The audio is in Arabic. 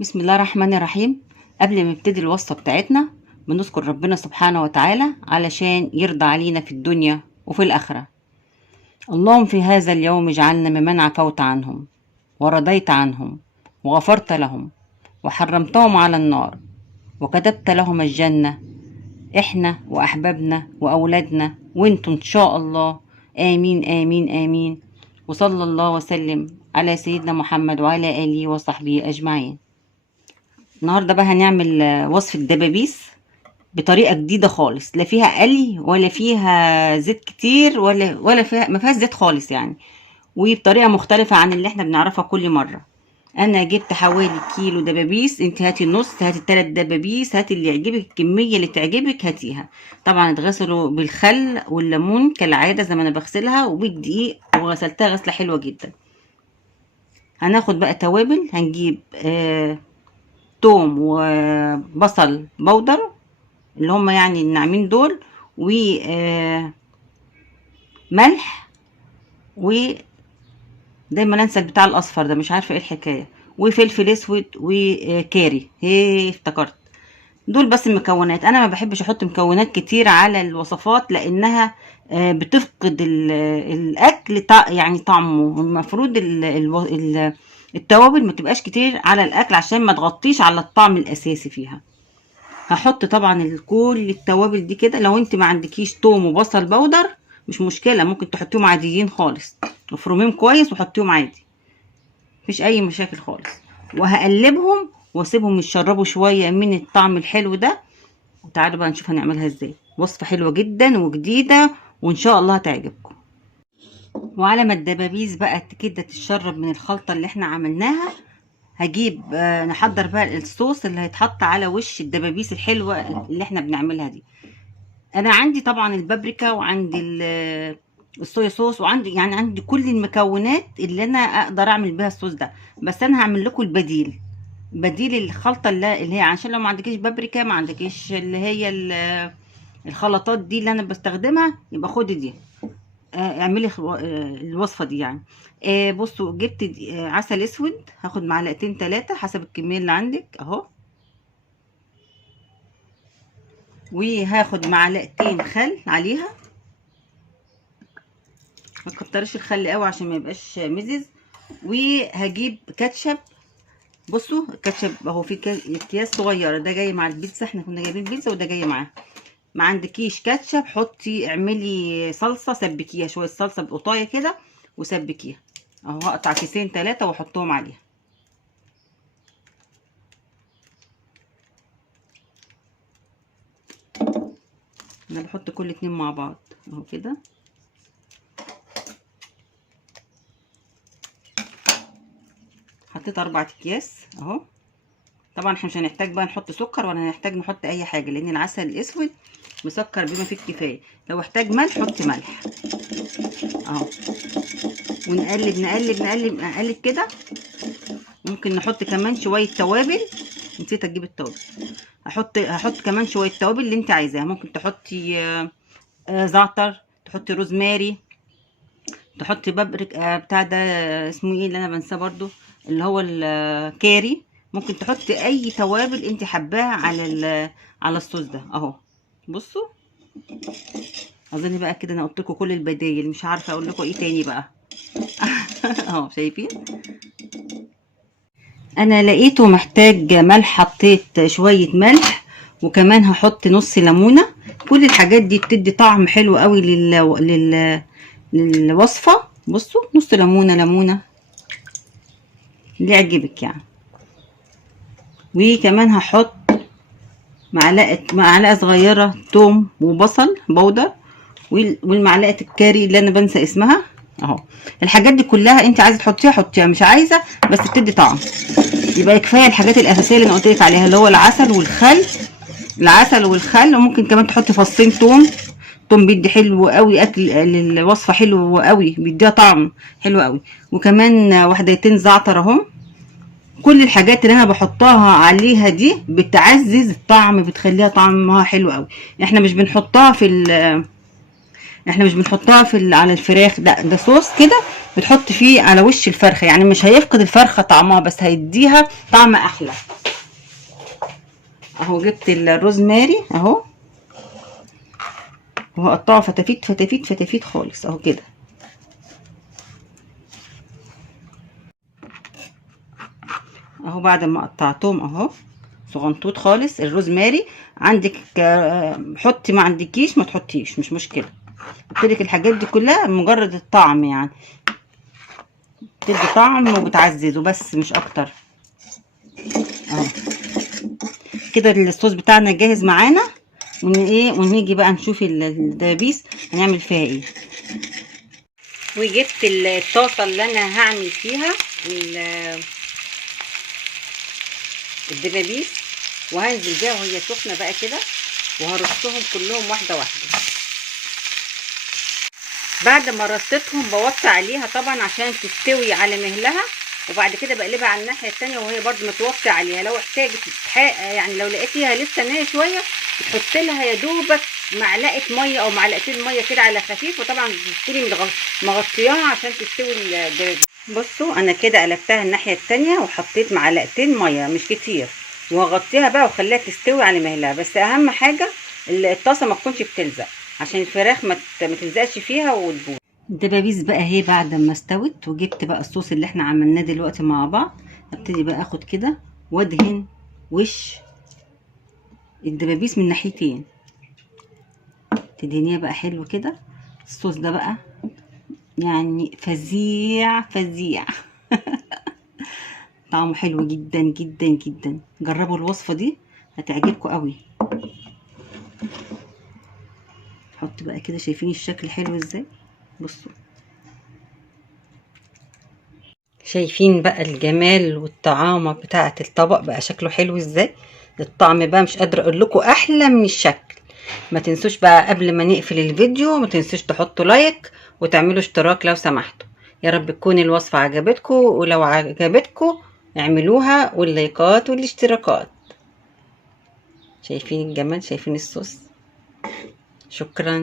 بسم الله الرحمن الرحيم. قبل ما نبتدي الوصفة بتاعتنا بنذكر ربنا سبحانه وتعالى علشان يرضى علينا في الدنيا وفي الآخرة. اللهم في هذا اليوم اجعلنا ممن عفوت عنهم ورضيت عنهم وغفرت لهم وحرمتهم على النار وكتبت لهم الجنة، احنا وأحبابنا وأولادنا وانتم إن شاء الله. آمين آمين آمين. وصلى الله وسلم على سيدنا محمد وعلى آله وصحبه أجمعين. النهارده بقى هنعمل وصفة دبابيس بطريقة جديدة خالص، لا فيها قلي ولا فيها زيت كتير ولا فيها ما فيهاش زيت خالص يعني، وبطريقة مختلفة عن اللي احنا بنعرفها كل مرة. انا جبت حوالي كيلو دبابيس، انت هاتي النص، هاتي 3 دبابيس، هاتي اللي يعجبك، الكمية اللي تعجبك هاتيها. طبعا اتغسلوا بالخل والليمون كالعادة زي ما انا بغسلها، وبالدقيق، وغسلتها غسلة حلوة جدا. هناخد بقى توابل، هنجيب توم وبصل بودر اللي هم يعني الناعمين دول، وملح، ودايما انسى البتاع الاصفر ده مش عارفه ايه الحكايه، وفلفل اسود وكاري. افتكرت دول بس المكونات. انا ما بحبش احط مكونات كتير على الوصفات لانها بتفقد الاكل يعني طعمه. المفروض التوابل ما تبقاش كتير على الاكل عشان ما تغطيش على الطعم الاساسي فيها. هحط طبعا كل التوابل دي كده. لو انت ما عندكيش توم وبصل بودر مش مشكله، ممكن تحطيهم عاديين خالص، افرميهم كويس وحطيهم عادي، مفيش اي مشاكل خالص. وهقلبهم واسيبهم يشربوا شويه من الطعم الحلو ده. وتعالوا بقى نشوف هنعملها ازاي. وصفه حلوه جدا وجديده وان شاء الله هتعجبكم. وعلى ما الدبابيس بقى كده تتشرب من الخلطه اللي احنا عملناها، هجيب نحضر بقى الصوص اللي هيتحط على وش الدبابيس الحلوه اللي احنا بنعملها دي. انا عندي طبعا البابريكا، وعندي الصويا صوص، وعندي يعني عندي كل المكونات اللي انا اقدر اعمل بيها الصوص ده. بس انا هعمل لكم البديل، بديل الخلطه اللي هي عشان لو ما عندكيش بابريكا، ما عندكيش اللي هي الخلطات دي اللي انا بستخدمها، يبقى خدي دي. اعملي الوصفه دي يعني. بصوا، جبت عسل اسود، هاخد معلقتين 3 حسب الكميه اللي عندك اهو. وهاخد معلقتين خل عليها، ما تكترش الخل قوي عشان ما يبقاش مزز. وهجيب كاتشب. بصوا الكاتشب اهو في اكياس صغيره، ده جاي مع البيتزا، احنا كنا جايبين بيتزا وده جاي معاه. ما عندكيش كاتشب حطي، اعملي صلصه سبكيها، شويه صلصه بقطايه كده وسبكيها اهو. هقطع كيسين 3 واحطهم عليها. انا بحط كل 2 مع بعض اهو كده. حطيت 4 اكياس اهو. طبعا احنا مش هنحتاج بقى نحط سكر ولا هنحتاج نحط اي حاجه، لان العسل الاسود مسكر بما فيه الكفايه. لو احتاج ملح حطي ملح اهو. ونقلب نقلب نقلب نقلب كده. ممكن نحط كمان شويه توابل، نسيت اجيب التوابل. هحط كمان شويه توابل اللي انت عايزاها. ممكن تحطي زعتر، تحطي روزماري، تحطي بابريك بتاع ده اسمه ايه اللي انا بنساه برضو، اللي هو الكاري. ممكن تحطي اي توابل انت حباها على الصوص ده اهو. بصوا، اظن بقى كده انا قلت لكم كل البدايل، مش عارفه اقول لكم ايه تاني بقى. اهو شايفين. انا لقيته محتاج ملح، حطيت شويه ملح، وكمان هحط نص ليمونه. كل الحاجات دي بتدي طعم حلو قوي للوصفه. بصوا، نص ليمونه، ليمونه اللي يعجبك يعني. وكمان هحط معلقه صغيره توم وبصل بودر، والمعلقه الكاري اللي انا بنسى اسمها اهو. الحاجات دي كلها انت عايزه تحطيها حطيها، مش عايزه بس بتدي طعم. يبقى كفايه الحاجات الاساسيه اللي انا قلت لك عليها، اللي هو العسل والخل. العسل والخل، وممكن كمان تحطي فصين توم. توم بيدي حلو قوي، اكل الوصفه حلو قوي، بيديها طعم حلو قوي. وكمان وحدتين زعتر اهو. كل الحاجات اللي انا بحطها عليها دي بتعزز الطعم، بتخليها طعمها حلو قوي. احنا مش بنحطها احنا مش بنحطها على الفراخ، ده صوص كده بتحط فيه على وش الفرخه، يعني مش هيفقد الفرخه طعمها بس هيديها طعم احلى. اهو جبت الروزماري اهو، وهقطعه فتافيت فتافيت فتافيت خالص اهو كده. اهو بعد ما قطعتهم اهو صغنطوط خالص. الروزماري عندك حطي، ما عندكيش ما تحطيش مش مشكله. قلت لك الحاجات دي كلها مجرد الطعم، يعني بتدي طعم وبتعززه بس مش اكتر. اهو كده الصوص بتاعنا جاهز معانا. ونيجي بقى نشوف الدبابيس هنعمل فيها ايه. وجبت الطاسه اللي انا هعمل فيها الدبابيس، وهنزل بيها وهي سخنه بقى كده، وهرصهم كلهم واحده واحده. بعد ما رصيتهم بوطي عليها طبعا عشان تستوي على مهلها، وبعد كده بقلبها على الناحيه التانية وهي برده متوطي عليها. لو احتاجت يعني لو لقيتيها لسه نيه شويه بتحط لها يا دوبك معلقه ميه او معلقتين ميه كده على خفيف، وطبعا بتكوني مغطياها عشان تستوي الدبابيس. بصوا انا كده قلبتها الناحيه التانية وحطيت معلقتين ميه مش كتير، وهغطيها بقى وخليها تستوي على مهلها. بس اهم حاجه الطاسه ما تكونش بتلزق عشان الفراخ ما تلزقش فيها وتبوظ. الدبابيس بقى اهي بعد ما استوت، وجبت بقى الصوص اللي احنا عملناه دلوقتي مع بعض. ابتدي بقى اخد كده وادهن وش الدبابيس من ناحيتين، تدهنيها بقى حلو كده. الصوص ده بقى يعني فظيع فظيع طعمه حلو جدا جدا جدا. جربوا الوصفة دي هتعجبكم قوي. حط بقى كده، شايفين الشكل حلو ازاي؟ بصوا شايفين بقى الجمال والطعامة بتاعة الطبق بقى شكله حلو ازاي. الطعم بقى مش قادرة اقول لكم احلى من الشكل. ما تنسوش بقى قبل ما نقفل الفيديو، ما تنسوش تحطوا لايك وتعملوا اشتراك لو سمحتوا. يا رب تكون الوصفة عجبتكم، ولو عجبتكم اعملوها، واللايكات والاشتراكات. شايفين الجمال، شايفين الصوص. شكرا.